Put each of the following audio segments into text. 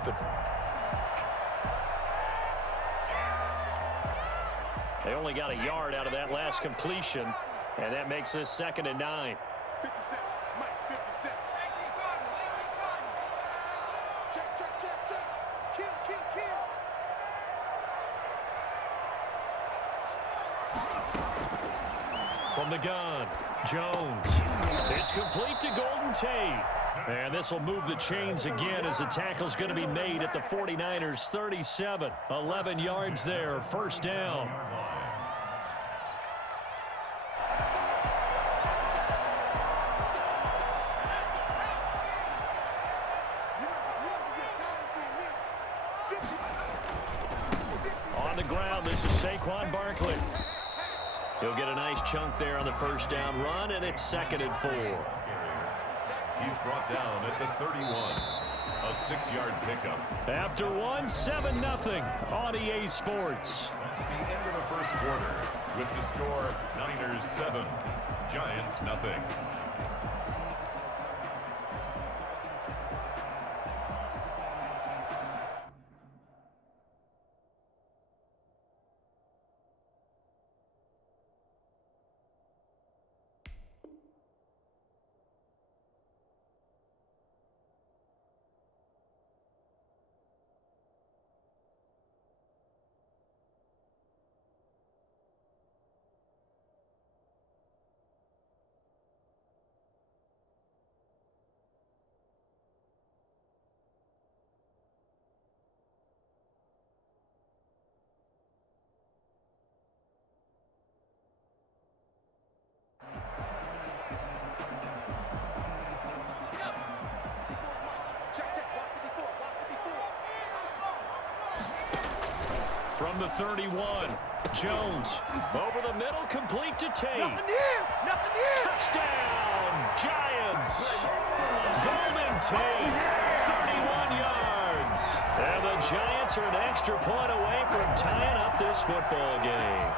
open. They only got a yard out of that last completion, and that makes this 2nd and 9. 57, Mike, 57. Check, check, check, check. Kill, kill, kill. From the gun, Jones. It's complete to Golden Tate. And this will move the chains again as the tackle's going to be made at the 49ers 37. 11 yards there, 1st down. On the ground, this is Saquon Barkley. He'll get a nice chunk there on the 1st down run, and it's 2nd and 4. He's brought down at the 31. A 6-yard pickup. After one, 7-0 on EA Sports. That's the end of the 1st quarter with the score Niners 7, Giants nothing. From the 31, Jones over the middle, complete to Tate. Nothing here. Touchdown, Giants. Golden Tate, 31 yards. And the Giants are an extra point away from tying up this football game.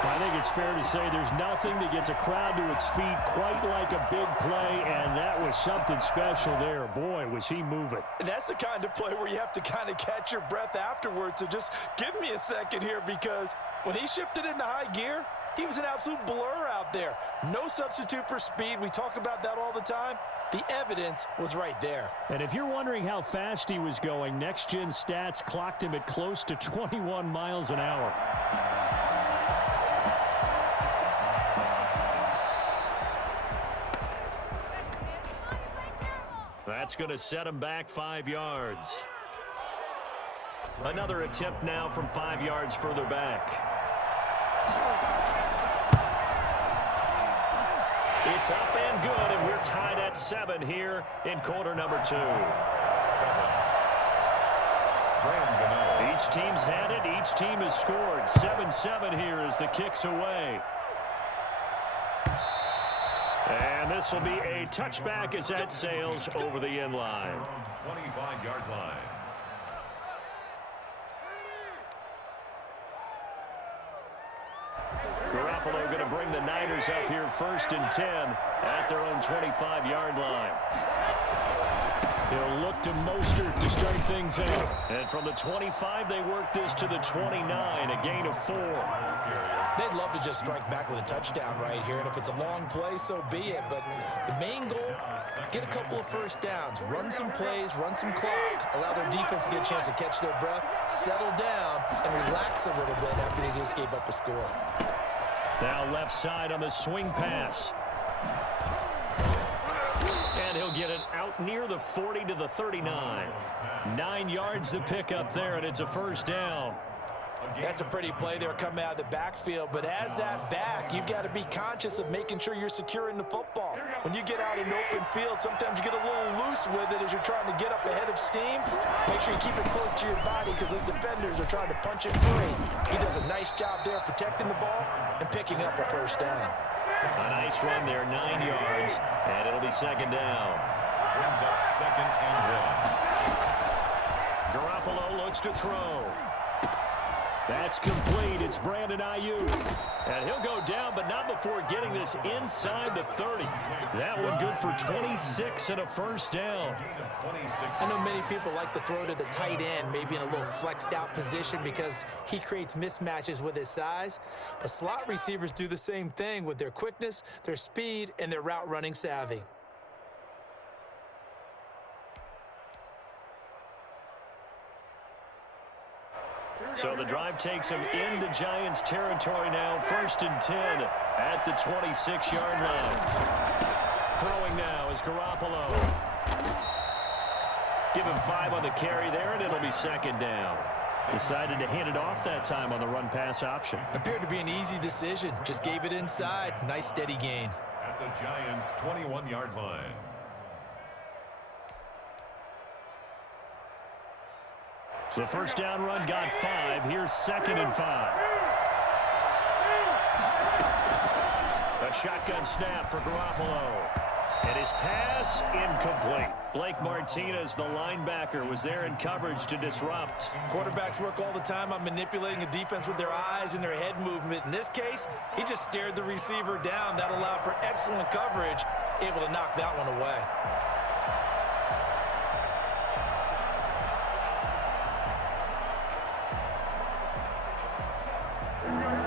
I think it's fair to say there's nothing that gets a crowd to its feet quite like a big play, and that was something special there. Boy, was he moving. And that's the kind of play where you have to kind of catch your breath afterwards. So just give me a second here, because when he shifted into high gear, he was an absolute blur out there. No substitute for speed. We talk about that all the time. The evidence was right there. And if you're wondering how fast he was going, Next Gen Stats clocked him at close to 21 miles an hour. That's going to set him back 5 yards. Another attempt now from 5 yards further back. It's up and good, and we're tied at 7 here in quarter number 2. Each team's had it. Each team has scored. 7-7 here as the kick's away. And this will be a touchback as that sails over the end line. 25-yard line. Garoppolo going to bring the Niners up here 1st and 10 at their own 25-yard line. He'll look to Mostert to start things out. And from the 25, they work this to the 29, a gain of 4. They'd love to just strike back with a touchdown right here, and if it's a long play, so be it. But the main goal, get a couple of 1st downs, run some plays, run some clock, allow their defense to get a chance to catch their breath, settle down, and relax a little bit after they just gave up a score. Now left side on the swing pass. And he'll get it out near the 40 to the 39. 9 yards to pick up there, and it's a 1st down. That's a pretty play there coming out of the backfield, but as that back, you've got to be conscious of making sure you're securing the football. When you get out in open field, sometimes you get a little loose with it as you're trying to get up ahead of steam. Make sure you keep it close to your body because those defenders are trying to punch it free. He does a nice job there protecting the ball and picking up a 1st down. A nice run there, 9 yards, and it'll be 2nd down. Brings up 2nd and 1. Garoppolo looks to throw. That's complete. It's Brandon Ayuk. And he'll go down, but not before getting this inside the 30. That one good for 26 and a first down. I know many people like to throw to the tight end, maybe in a little flexed out position because he creates mismatches with his size. But slot receivers do the same thing with their quickness, their speed, and their route running savvy. So the drive takes him into Giants territory now, 1st and 10 at the 26-yard line. Throwing now is Garoppolo. Give him 5 on the carry there, and it'll be 2nd down. Decided to hand it off that time on the run-pass option. Appeared to be an easy decision. Just gave it inside. Nice steady gain. At the Giants' 21-yard line. The first down run got 5. Here's 2nd and 5. A shotgun snap for Garoppolo. And his pass incomplete. Blake Martinez, the linebacker, was there in coverage to disrupt. Quarterbacks work all the time on manipulating a defense with their eyes and their head movement. In this case, he just stared the receiver down. That allowed for excellent coverage, able to knock that one away.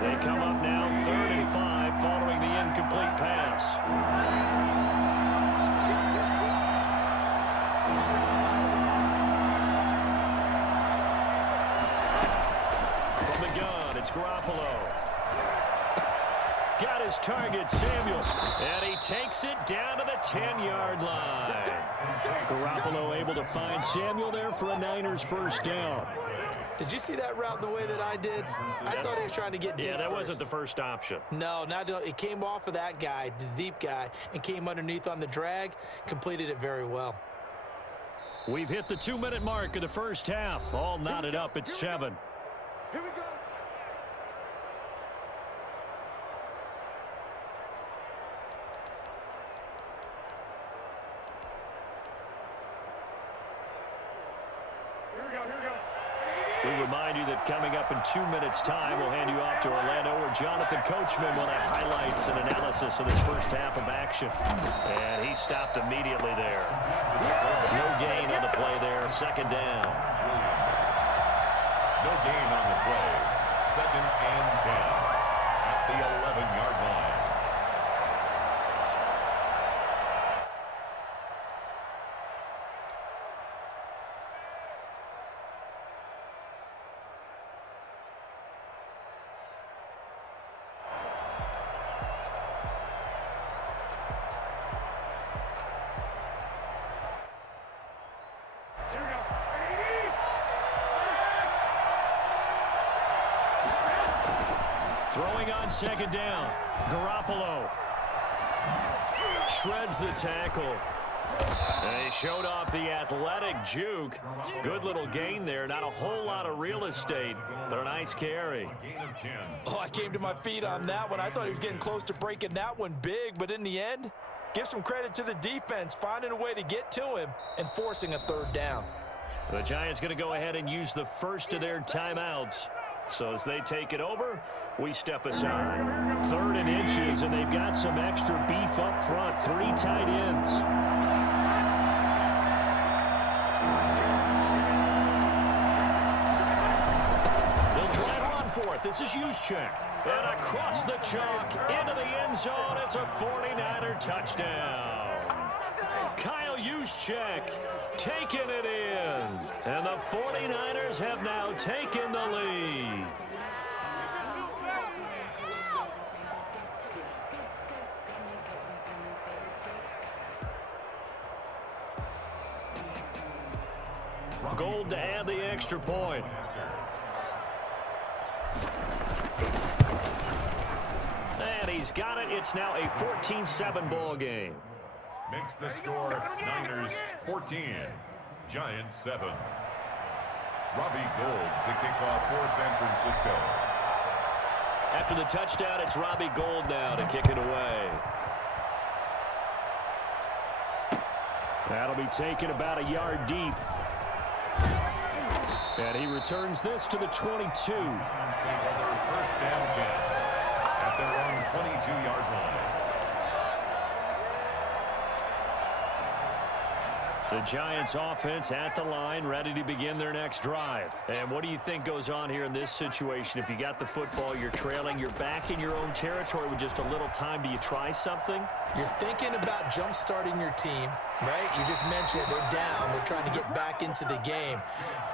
They come up now 3rd and 5 following the incomplete pass. From the gun, it's Garoppolo. Got his target, Samuel. And he takes it down to the 10-yard line. Garoppolo able to find Samuel there for a Niners first down. Did you see that route the way that I did? I thought he was trying to get deep. Yeah, that first. wasn't the first option. No, it came off of that guy, the deep guy, and came underneath on the drag, completed it very well. We've hit the 2-minute mark of the first half. All knotted up at 7. Here we go. We remind you that coming up in 2 minutes' time, we'll hand you off to Orlando, where Jonathan Coachman will have highlights and analysis of this first half of action. And he stopped immediately there. No gain on the play there, 2nd down. No gain on the play. 2nd and 10 at the 11-yard line. Throwing on 2nd down. Garoppolo shreds the tackle. And he showed off the athletic juke. Good little gain there. Not a whole lot of real estate, but a nice carry. Oh, I came to my feet on that one. I thought he was getting close to breaking that one big, but in the end, give some credit to the defense, finding a way to get to him and forcing a 3rd down. The Giants going to go ahead and use the first of their timeouts. So as they take it over, we step aside. 3rd and inches, and they've got some extra beef up front. 3 tight ends. They'll try and run for it. This is Juszczyk. And across the chalk, into the end zone. It's a 49er touchdown. Kyle Juszczyk taking it in. And the 49ers have now taken the lead. Gold to add the extra point. And he's got it. It's now a 14-7 ball game. Makes the score Niners 14, Giants 7. Robbie Gould to kick off for San Francisco. After the touchdown, it's Robbie Gould now to kick it away. That'll be taken about a yard deep. And he returns this to the 22. First down 10 at their own 22-yard line. The Giants offense at the line, ready to begin their next drive. And what do you think goes on here in this situation? If you got the football, you're trailing, you're back in your own territory with just a little time. Do you try something? You're thinking about jump-starting your team, right? You just mentioned it. They're down. They're trying to get back into the game.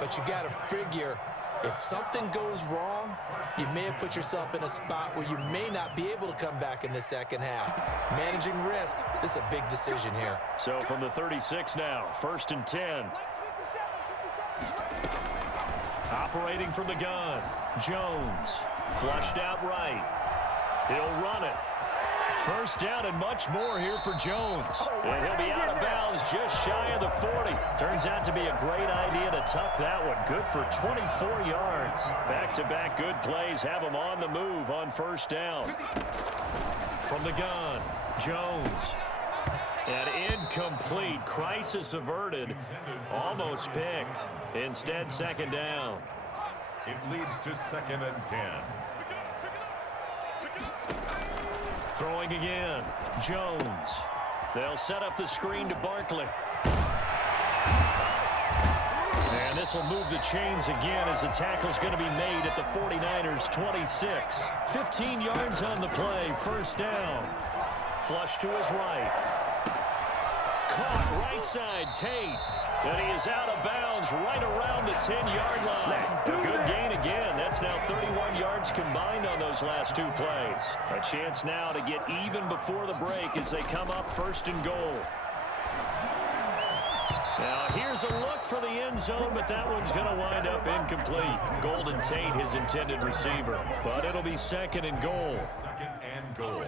But you got to figure, if something goes wrong, you may have put yourself in a spot where you may not be able to come back in the second half. Managing risk, this is a big decision here. So from the 36 now, 1st and 10. Operating from the gun, Jones, flushed out right. He'll run it. First down and much more here for Jones. And he'll be out of bounds just shy of the 40. Turns out to be a great idea to tuck that one. Good for 24 yards. Back-to-back good plays have him on the move on first down. From the gun, Jones. And incomplete. Crisis averted. Almost picked. Instead, second down. It leads to 2nd and 10. Throwing again, Jones. They'll set up the screen to Barkley. And this will move the chains again as the tackle's going to be made at the 49ers 26. 15 yards on the play, first down. Flush to his right. Caught right side, Tate. And he is out of bounds right around the 10-yard line. A good gain again. That's now 31 yards combined on those last two plays. A chance now to get even before the break as they come up 1st and goal. Now here's a look for the end zone, but that one's going to wind up incomplete. Golden Tate, his intended receiver. But it'll be 2nd and goal. 2nd and goal.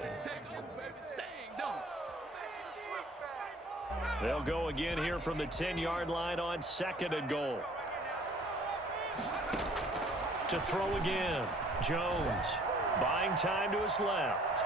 They'll go again here from the 10-yard line on 2nd and goal. To throw again, Jones. Buying time to his left.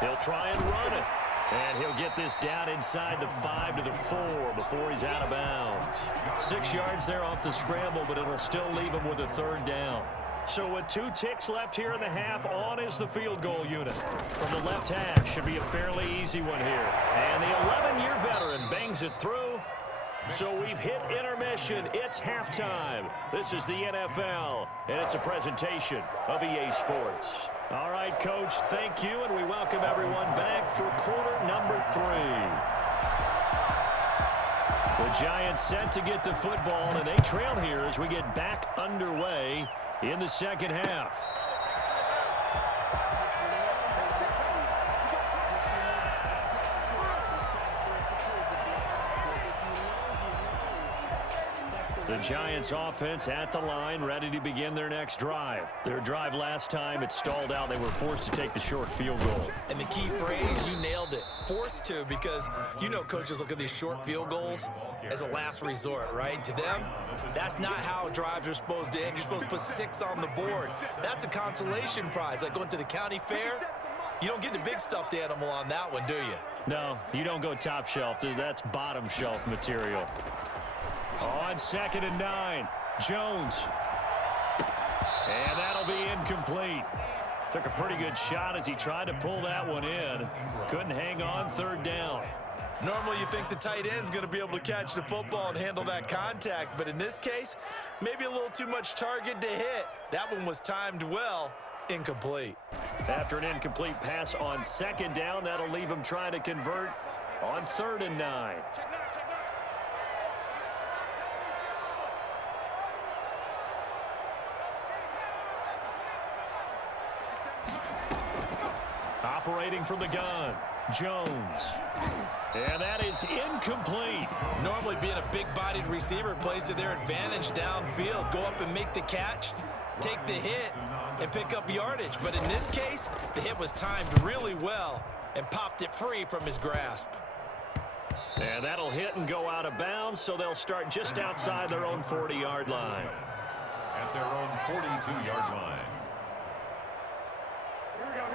He'll try and run it. And he'll get this down inside the 5 to the 4 before he's out of bounds. 6 yards there off the scramble, but it'll still leave him with a 3rd down. So with 2 ticks left here in the half, on is the field goal unit. From the left hash, should be a fairly easy one here. And the 11-year veteran bangs it through. So we've hit intermission. It's halftime. This is the NFL, and it's a presentation of EA Sports. All right, Coach, thank you, and we welcome everyone back for quarter number 3. The Giants set to get the football, and they trail here as we get back underway in the second half. The Giants offense at the line, ready to begin their next drive. Their drive last time, it stalled out. They were forced to take the short field goal. And the key phrase, you nailed it. Forced to, because you know coaches look at these short field goals as a last resort, right? To them, that's not how drives are supposed to end. You're supposed to put 6 on the board. That's a consolation prize, like going to the county fair. You don't get the big stuffed animal on that one, do you? No, you don't go top shelf. That's bottom shelf material. On 2nd and 9, Jones. And that'll be incomplete. Took a pretty good shot as he tried to pull that one in. Couldn't hang on, 3rd down. Normally you think the tight end's going to be able to catch the football and handle that contact, but in this case, maybe a little too much target to hit. That one was timed well, incomplete. After an incomplete pass on 2nd down, that'll leave him trying to convert on 3rd and 9. Operating from the gun, Jones. And that is incomplete. Normally being a big-bodied receiver plays to their advantage downfield. Go up and make the catch, take the hit, and pick up yardage. But in this case, the hit was timed really well and popped it free from his grasp. And that'll hit and go out of bounds, so they'll start just outside their own 40-yard line. At their own 42-yard line.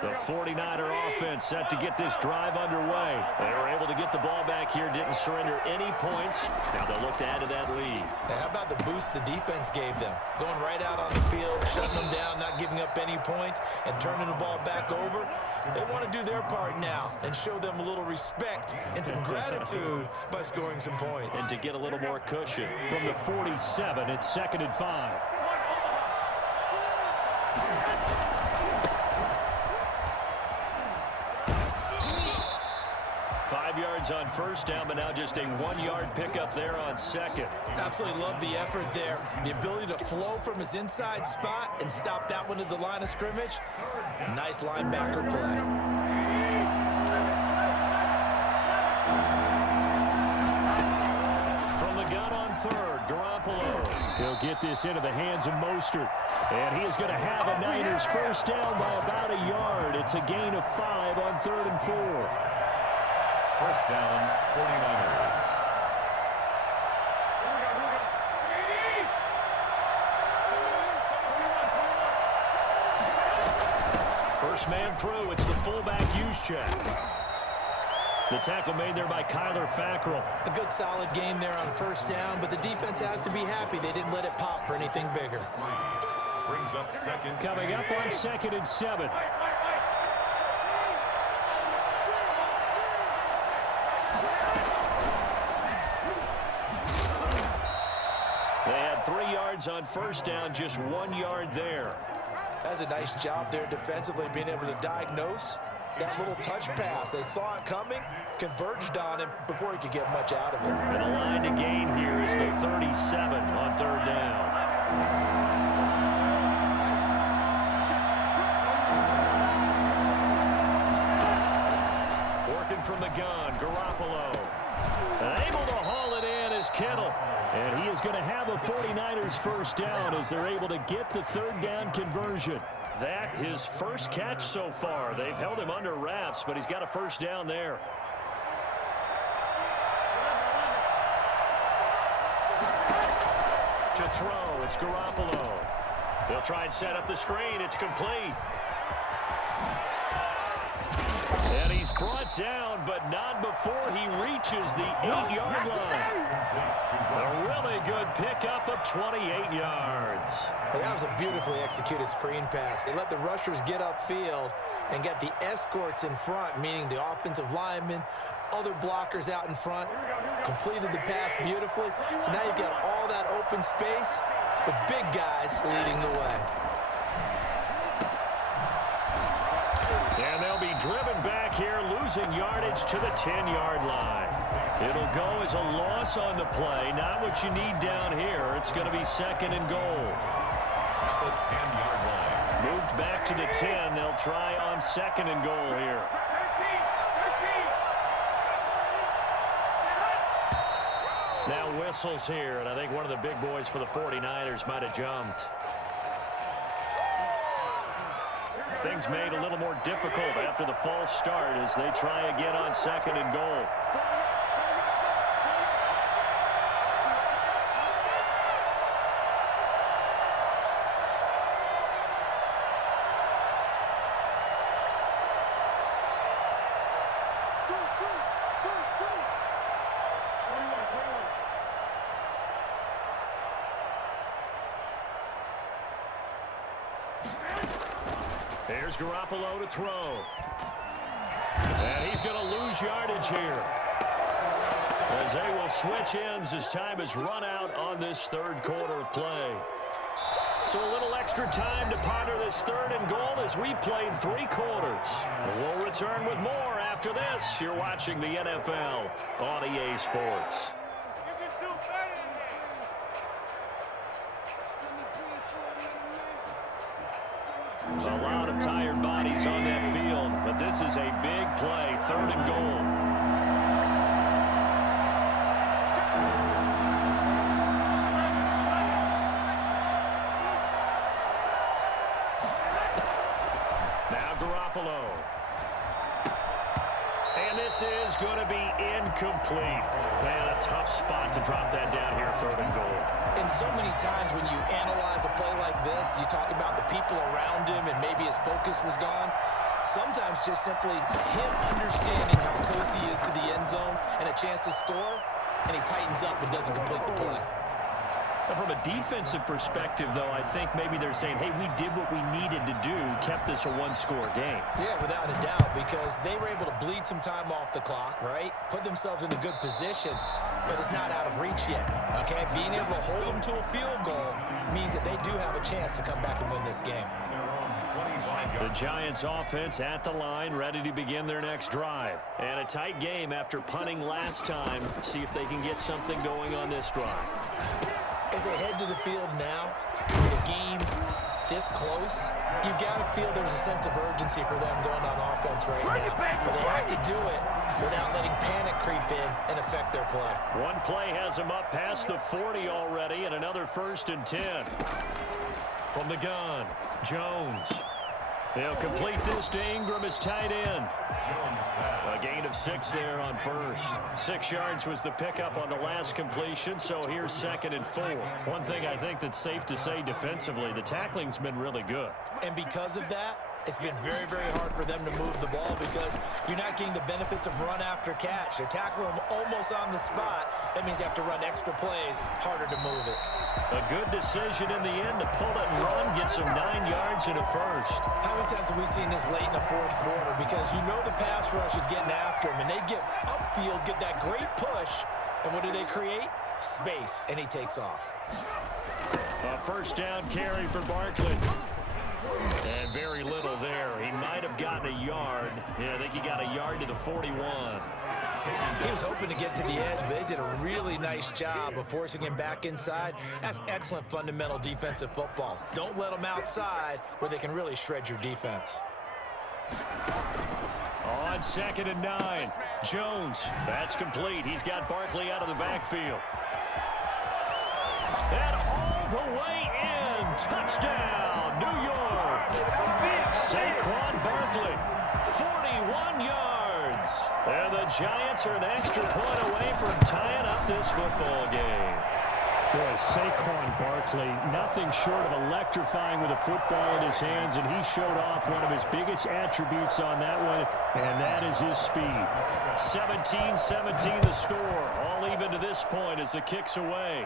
The 49er offense set to get this drive underway. They were able to get the ball back here, didn't surrender any points. Now they'll look to add to that lead. Hey, how about the boost the defense gave them? Going right out on the field, shutting them down, not giving up any points, and turning the ball back over. They want to do their part now and show them a little respect and some gratitude by scoring some points. And to get a little more cushion. From the 47, it's 2nd and 5. 5 yards on first down, but now just a 1-yard pickup there on second. Absolutely love the effort there. The ability to flow from his inside spot and stop that one at the line of scrimmage. Nice linebacker play. From the gun on third, Garoppolo. He'll get this into the hands of Mostert. And he is going to have a Niners first down by about a yard. It's a gain of 5 on 3rd and 4. First down, 49ers. First man through, it's the fullback use check. The tackle made there by Kyler Fackrell. A good solid game there on first down, but the defense has to be happy they didn't let it pop for anything bigger. Brings up second. Coming up on 2nd and 7. They had 3 yards on first down, just 1 yard there. That's a nice job there defensively, being able to diagnose that little touch pass. They saw it coming, converged on him before he could get much out of it. And the line to gain here is the 37 on 3rd down. Working from the gun, Garoppolo. Able to haul it in is Kittle. And he is going to have a 49ers first down as they're able to get the 3rd down conversion. That his first catch so far. They've held him under wraps, but he's got a first down there. To throw, it's Garoppolo. They'll try and set up the screen. It's complete. And he's brought down, but not before he reaches the 8-yard line. A really good pickup of 28 yards. Well, that was a beautifully executed screen pass. They let the rushers get upfield and get the escorts in front, meaning the offensive linemen, other blockers out in front, completed the pass beautifully. So now you've got all that open space with big guys leading the way. And they'll be driven back here, losing yardage to the 10-yard line. It'll go as a loss on the play. Not what you need down here. It's going to be 2nd and goal. At the 10-yard line. Moved back to the 10. They'll try on 2nd and goal here. Now whistles here, and I think one of the big boys for the 49ers might have jumped. Things made a little more difficult after the false start as they try again on 2nd and goal. Here's Garoppolo to throw. And he's going to lose yardage here, as they will switch ends as time has run out on this 3rd quarter of play. So a little extra time to ponder this 3rd and goal as we played 3 quarters. We'll return with more after this. You're watching the NFL on EA Sports. A lot of tired bodies on that field, but this is a big play, 3rd and goal. Now Garoppolo. And this this is going to be incomplete. Man, a tough spot to drop that down here, 3rd and goal. And so many times when you analyze a play like this, you talk about the people around him and maybe his focus was gone. Sometimes just simply him understanding how close he is to the end zone and a chance to score, and he tightens up and doesn't complete the play. Now, from a defensive perspective, though, I think maybe they're saying, hey, we did what we needed to do, kept this a one-score game. Yeah, without a doubt, because they were able to bleed some time off the clock, right? Put themselves in a good position, but it's not out of reach yet, okay? Being able to hold them to a field goal means that they do have a chance to come back and win this game. The Giants offense at the line, ready to begin their next drive. And a tight game after punting last time. See if they can get something going on this drive. As they head to the field now, the game this close, you've got to feel there's a sense of urgency for them going on offense right now. But they have to do it without letting panic creep in and affect their play. One play has them up past the 40 already, and another 1st and 10. From the gun, Jones. They'll complete this to Ingram as tight end. A gain of 6 there on 1st. 6 yards was the pickup on the last completion, so here's 2nd and 4. One thing I think that's safe to say defensively, the tackling's been really good. And because of that, it's been very, very hard for them to move the ball because you're not getting the benefits of run after catch. They're tackling them almost on the spot. That means you have to run extra plays, harder to move it. A good decision in the end to pull it and run, gets them 9 yards and a 1st. How many times have we seen this late in the 4th quarter? Because you know the pass rush is getting after him, and they get upfield, get that great push, and what do they create? Space, and he takes off. A 1st down carry for Barkley. And very little there. He might have gotten a yard. Yeah, I think he got a yard to the 41. He was hoping to get to the edge, but they did a really nice job of forcing him back inside. That's excellent fundamental defensive football. Don't let them outside where they can really shred your defense. On 2nd and 9, Jones. That's complete. He's got Barkley out of the backfield. And all the way in. Touchdown, New York. Saquon Barkley, 41 yards. And the Giants are an extra point away from tying up this football game. Boy, Saquon Barkley, nothing short of electrifying with a football in his hands, and he showed off one of his biggest attributes on that one, and that is his speed. 17-17 the score, all even to this point as the kick's away.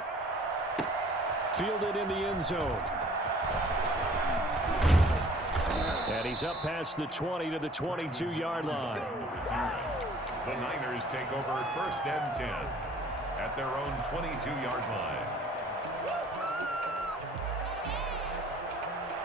Fielded in the end zone. And he's up past the 20 to the 22-yard line. The Niners take over 1st and 10 at their own 22-yard line.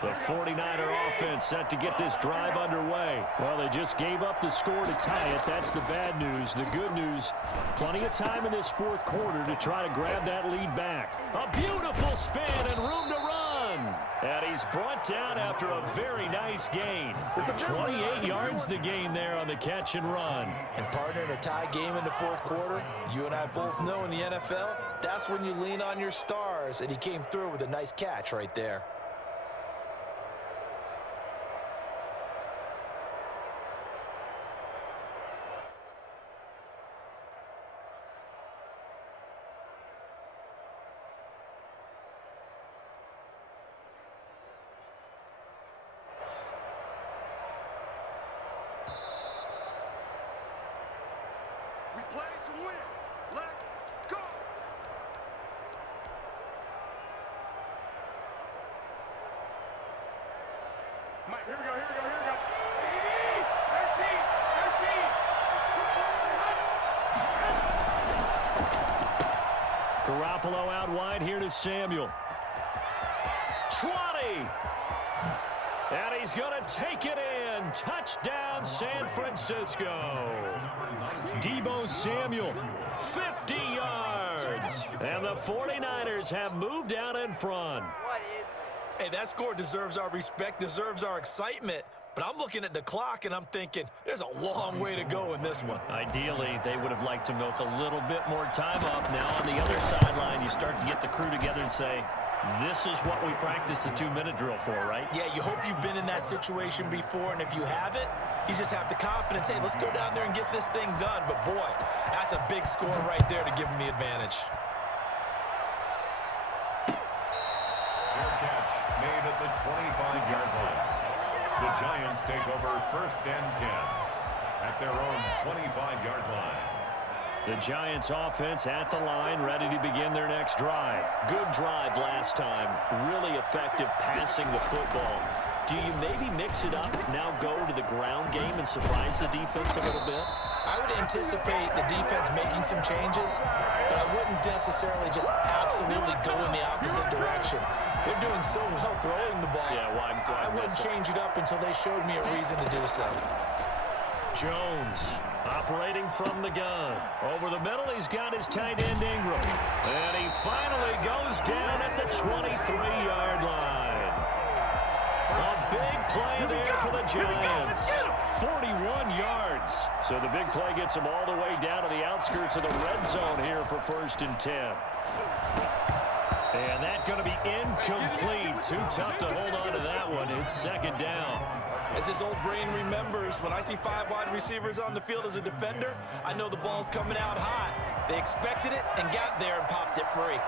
The 49er offense set to get this drive underway. Well, they just gave up the score to tie it. That's the bad news. The good news, plenty of time in this 4th quarter to try to grab that lead back. A beautiful spin and room to run. And he's brought down after a very nice gain. 28 yards the gain there on the catch and run. And partner, in a tie game in the 4th quarter, you and I both know in the NFL, that's when you lean on your stars, and he came through with a nice catch right there. We play to win. Let's go. Mike, here we go. Garoppolo out wide here to Samuel. 20. And he's going to take it in. Touchdown, San Francisco. Deebo Samuel, 50 yards. And the 49ers have moved out in front. Hey, that score deserves our respect, deserves our excitement. But I'm looking at the clock, and I'm thinking, there's a long way to go in this one. Ideally, they would have liked to milk a little bit more time off. Now on the other sideline, you start to get the crew together and say, This is what we practiced a 2-minute drill for, right? Yeah, you hope you've been in that situation before, and if you haven't, you just have the confidence, hey, let's go down there and get this thing done. But, boy, that's a big score right there to give them the advantage. Fair catch made at the 25-yard line. The Giants take over 1st and 10 at their own 25-yard line. The Giants offense at the line, ready to begin their next drive. Good drive last time. Really effective passing the football. Do you maybe mix it up, now go to the ground game and surprise the defense a little bit? I would anticipate the defense making some changes, but I wouldn't necessarily just absolutely go in the opposite direction. They're doing so well throwing the ball. Yeah, why I wouldn't change it up until they showed me a reason to do so. Jones operating from the gun. Over the middle, he's got his tight end Ingram. And he finally goes down at the 23-yard line. A big play there for the Giants. 41 yards. So the big play gets him all the way down to the outskirts of the red zone here for 1st and 10. And that's going to be incomplete. Too tough to hold on to that one. It's 2nd down. As his old brain remembers, when I see 5 wide receivers on the field as a defender, I know the ball's coming out hot. They expected it and got there and popped it free.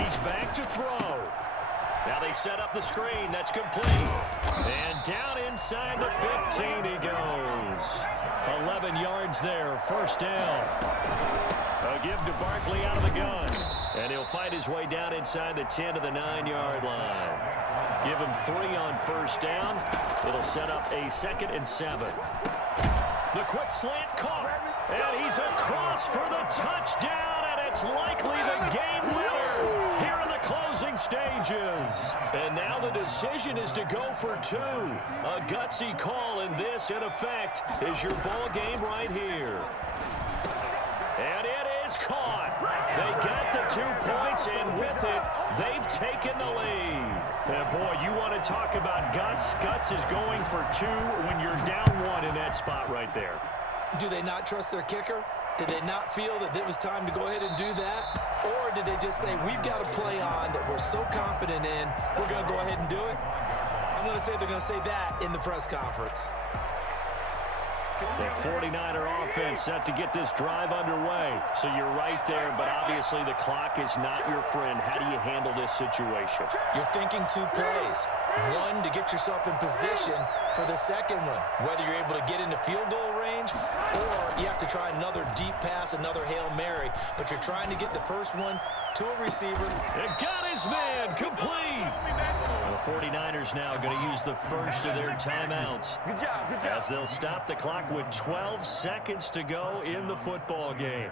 He's back to throw. Now they set up the screen. That's complete. And down inside the 15 he goes. 11 yards there. 1st down. A give to Barkley out of the gun. And he'll fight his way down inside the 10 to the 9-yard line. Give him 3 on 1st down. It'll set up a 2nd and 7. The quick slant caught. And he's across for the touchdown. And it's likely the game winner here in the closing stages. And now the decision is to go for 2. A gutsy call, and this, in effect, is your ball game right here. And it is caught. They got the 2 points, and with it, they've taken the lead. And boy, you want to talk about guts. Guts is going for 2 when you're down 1 in that spot right there. Do they not trust their kicker? Did they not feel that it was time to go ahead and do that? Or did they just say, we've got a play on that we're so confident in, we're going to go ahead and do it? I'm going to say they're going to say that in the press conference. The 49er offense set to get this drive underway. So you're right there, but obviously the clock is not your friend. How do you handle this situation? You're thinking 2 plays. 1 to get yourself in position for the second one, whether you're able to get into field goal range or you have to try another deep pass, another Hail Mary. But you're trying to get the first one to a receiver. And got his man complete. The 49ers now going to use the first of their timeouts. Good job, good job. As they'll stop the clock with 12 seconds to go in the football game.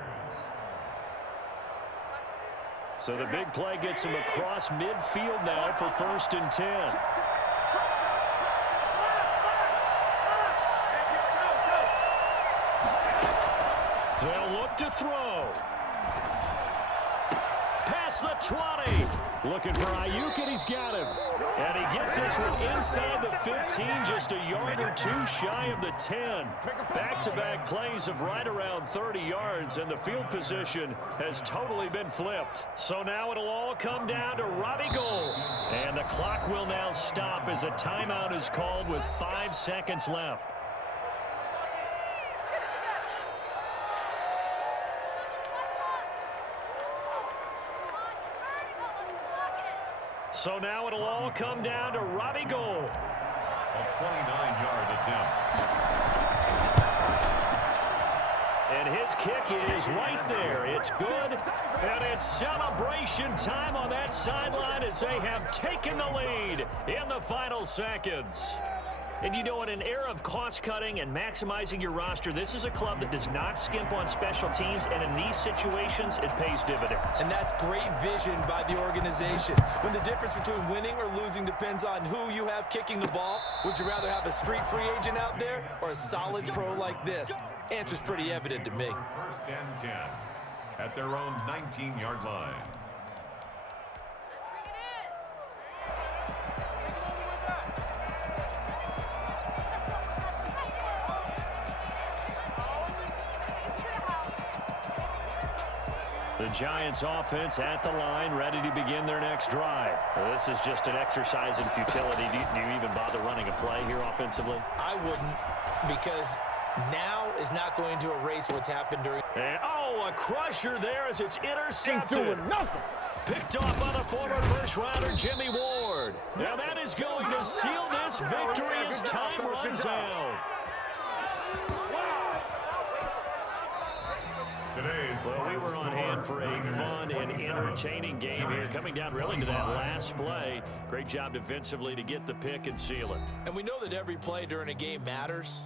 So the big play gets him across midfield now for 1st and 10. They'll look to throw. Past the 20. Looking for Ayuk, and he's got him. And he gets this one inside the 15, just a yard or 2 shy of the 10. Back-to-back plays of right around 30 yards, and the field position has totally been flipped. So now it'll all come down to Robbie Gould. And the clock will now stop as a timeout is called with 5 seconds left. So now it'll all come down to Robbie Gould. A 29-yard attempt. And his kick is right there. It's good. And it's celebration time on that sideline as they have taken the lead in the final seconds. And you know, in an era of cost-cutting and maximizing your roster, this is a club that does not skimp on special teams, and in these situations, it pays dividends. And that's great vision by the organization. When the difference between winning or losing depends on who you have kicking the ball, would you rather have a street free agent out there or a solid pro like this? Answer's pretty evident to me. 1st and 10 at their own 19-yard line. The Giants offense at the line, ready to begin their next drive. Well, this is just an exercise in futility. Do you even bother running a play here offensively? I wouldn't, because now is not going to erase what's happened during. And, a crusher there as it's intercepted. Ain't doing nothing. Picked off by the former first-rounder Jimmy Ward. Now that is going to seal this victory as time runs out. Well, we were on hand for a fun and entertaining game here, coming down really to that last play. Great job defensively to get the pick and seal it. And we know that every play during a game matters.